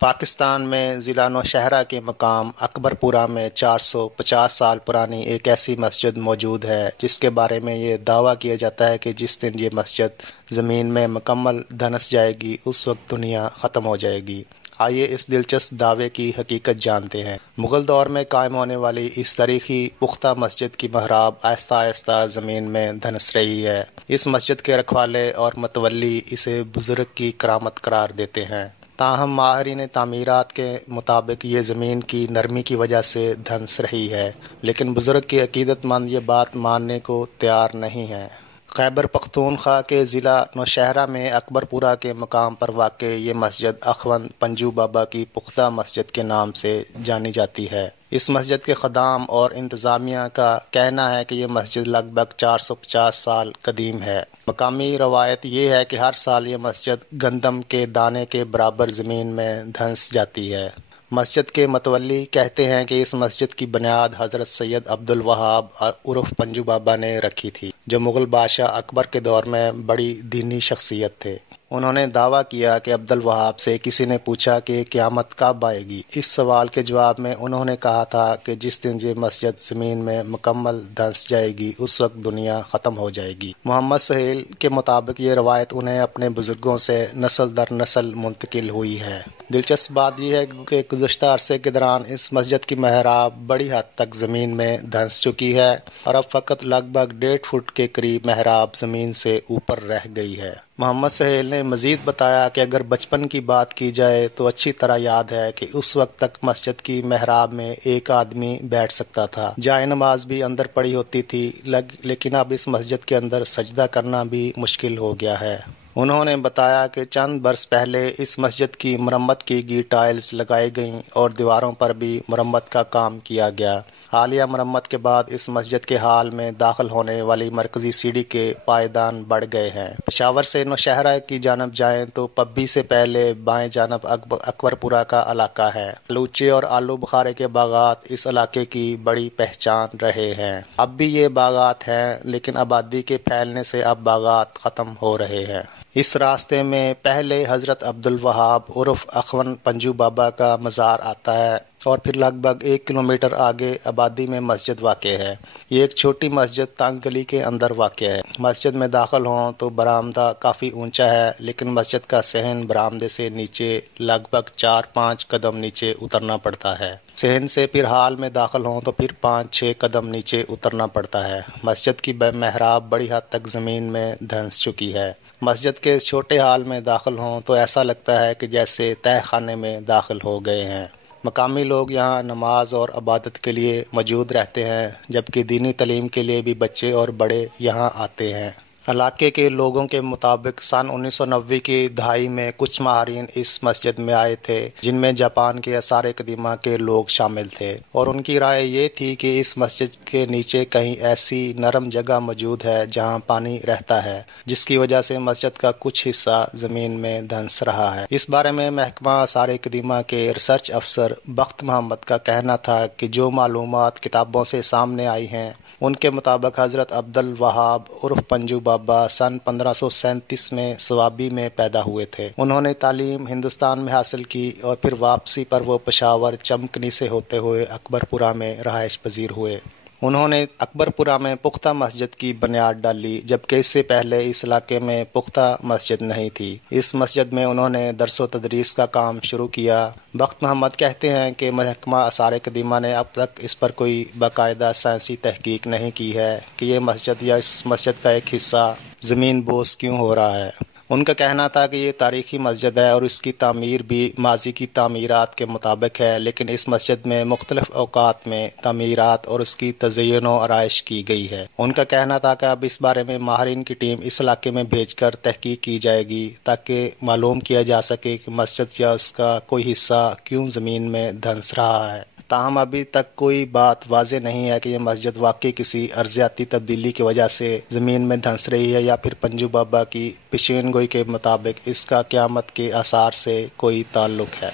پاکستان میں ضلع نوشہرہ کے مقام اکبر پورہ میں 450 سال پرانی ایک ایسی مسجد موجود ہے جس کے بارے میں یہ دعویٰ کیا جاتا ہے کہ جس دن یہ مسجد زمین میں مکمل دھنس جائے گی اس وقت دنیا ختم ہو جائے گی۔ آئیے اس دلچسپ دعوے کی حقیقت جانتے ہیں۔ مغل دور میں قائم ہونے والی اس تاریخی پختہ مسجد کی محراب آہستہ آہستہ زمین میں دھنس رہی ہے۔ اس مسجد کے رکھوالے اور متولی اسے بزرگ کی کرامت قرار دیتے ہیں، تاہم ماہرین تعمیرات کے مطابق یہ زمین کی نرمی کی وجہ سے دھنس رہی ہے، لیکن بزرگ کی عقیدت مند یہ بات ماننے کو تیار نہیں ہیں۔ خیبر پختونخوا کے ضلع نوشہرہ میں اکبر پورہ کے مقام پر واقع یہ مسجد اخوند پنجو بابا کی پختہ مسجد کے نام سے جانی جاتی ہے۔ اس مسجد کے خدام اور انتظامیہ کا کہنا ہے کہ یہ مسجد لگ بھگ 450 سال قدیم ہے۔ مقامی روایت یہ ہے کہ ہر سال یہ مسجد گندم کے دانے کے برابر زمین میں دھنس جاتی ہے۔ مسجد کے متولی کہتے ہیں کہ اس مسجد کی بنیاد حضرت سید عبد الوہاب عرف پنجو بابا نے رکھی تھی، جو مغل بادشاہ اکبر کے دور میں بڑی دینی شخصیت تھے۔ انہوں نے دعویٰ کیا کہ عبد الوہاب سے کسی نے پوچھا کہ قیامت کب آئے گی۔ اس سوال کے جواب میں انہوں نے کہا تھا کہ جس دن یہ مسجد زمین میں مکمل دھنس جائے گی اس وقت دنیا ختم ہو جائے گی۔ محمد سہیل کے مطابق یہ روایت انہیں اپنے بزرگوں سے نسل در نسل منتقل ہوئی ہے۔ دلچسپ بات یہ ہے کہ گزشتہ عرصے کے دوران اس مسجد کی محراب بڑی حد تک زمین میں دھنس چکی ہے اور اب فقط لگ بھگ 1.5 فٹ کے قریب محراب زمین سے اوپر رہ گئی ہے۔ محمد سہیل نے مزید بتایا کہ اگر بچپن کی بات کی جائے تو اچھی طرح یاد ہے کہ اس وقت تک مسجد کی محراب میں ایک آدمی بیٹھ سکتا تھا، جائے نماز بھی اندر پڑی ہوتی تھی، لیکن اب اس مسجد کے اندر سجدہ کرنا بھی مشکل ہو گیا ہے۔ انہوں نے بتایا کہ چند برس پہلے اس مسجد کی مرمت کی گئی، ٹائلز لگائی گئیں اور دیواروں پر بھی مرمت کا کام کیا گیا۔ حالیہ مرمت کے بعد اس مسجد کے حال میں داخل ہونے والی مرکزی سیڑھی کے پائیدان بڑھ گئے ہیں۔ پشاور سے نوشہرہ کی جانب جائیں تو پبی سے پہلے بائیں جانب اکبر پورہ کا علاقہ ہے۔ آلوچے اور آلو بخارے کے باغات اس علاقے کی بڑی پہچان رہے ہیں۔ اب بھی یہ باغات ہیں، لیکن آبادی کے پھیلنے سے اب باغات ختم ہو رہے ہیں۔ اس راستے میں پہلے حضرت عبد الوہاب عرف اخوند پنجو بابا کا مزار آتا ہے اور پھر لگ بھگ 1 کلومیٹر آگے آبادی میں مسجد واقع ہے۔ یہ ایک چھوٹی مسجد تنگ گلی کے اندر واقع ہے۔ مسجد میں داخل ہوں تو برآمدہ کافی اونچا ہے، لیکن مسجد کا صحن برآمدے سے نیچے لگ بھگ 4-5 قدم نیچے اترنا پڑتا ہے۔ صحن سے پھر حال میں داخل ہوں تو پھر 5-6 قدم نیچے اترنا پڑتا ہے۔ مسجد کی محراب بڑی حد تک زمین میں دھنس چکی ہے۔ مسجد کے اس چھوٹے حال میں داخل ہوں تو ایسا لگتا ہے کہ جیسے تہہ خانے میں داخل ہو گئے ہیں۔ مقامی لوگ یہاں نماز اور عبادت کے لیے موجود رہتے ہیں، جبکہ دینی تعلیم کے لیے بھی بچے اور بڑے یہاں آتے ہیں۔ علاقے کے لوگوں کے مطابق سن 1990 کی دہائی میں کچھ ماہرین اس مسجد میں آئے تھے، جن میں جاپان کے آثار قدیمہ کے لوگ شامل تھے، اور ان کی رائے یہ تھی کہ اس مسجد کے نیچے کہیں ایسی نرم جگہ موجود ہے جہاں پانی رہتا ہے، جس کی وجہ سے مسجد کا کچھ حصہ زمین میں دھنس رہا ہے۔ اس بارے میں محکمہ آثار قدیمہ کے ریسرچ افسر بخت محمد کا کہنا تھا کہ جو معلومات کتابوں سے سامنے آئی ہیں ان کے مطابق حضرت عبد الوہاب عرف پنجو بابا سن 1537 میں صوابی میں پیدا ہوئے تھے۔ انہوں نے تعلیم ہندوستان میں حاصل کی اور پھر واپسی پر وہ پشاور چمکنی سے ہوتے ہوئے اکبر پورہ میں رہائش پذیر ہوئے۔ انہوں نے اکبر پورہ میں پختہ مسجد کی بنیاد ڈالی، جبکہ اس سے پہلے اس علاقے میں پختہ مسجد نہیں تھی۔ اس مسجد میں انہوں نے درس و تدریس کا کام شروع کیا۔ بخت محمد کہتے ہیں کہ محکمہ آثار قدیمہ نے اب تک اس پر کوئی باقاعدہ سائنسی تحقیق نہیں کی ہے کہ یہ مسجد یا اس مسجد کا ایک حصہ زمین بوس کیوں ہو رہا ہے۔ ان کا کہنا تھا کہ یہ تاریخی مسجد ہے اور اس کی تعمیر بھی ماضی کی تعمیرات کے مطابق ہے، لیکن اس مسجد میں مختلف اوقات میں تعمیرات اور اس کی تزئین و آرائش کی گئی ہے۔ ان کا کہنا تھا کہ اب اس بارے میں ماہرین کی ٹیم اس علاقے میں بھیج کر تحقیق کی جائے گی تاکہ معلوم کیا جا سکے کہ مسجد یا اس کا کوئی حصہ کیوں زمین میں دھنس رہا ہے۔ تاہم ابھی تک کوئی بات واضح نہیں ہے کہ یہ مسجد واقعی کسی ارضیاتی تبدیلی کی وجہ سے زمین میں دھنس رہی ہے یا پھر پنجو بابا کی پیشین گوئی کے مطابق اس کا قیامت کے آثار سے کوئی تعلق ہے۔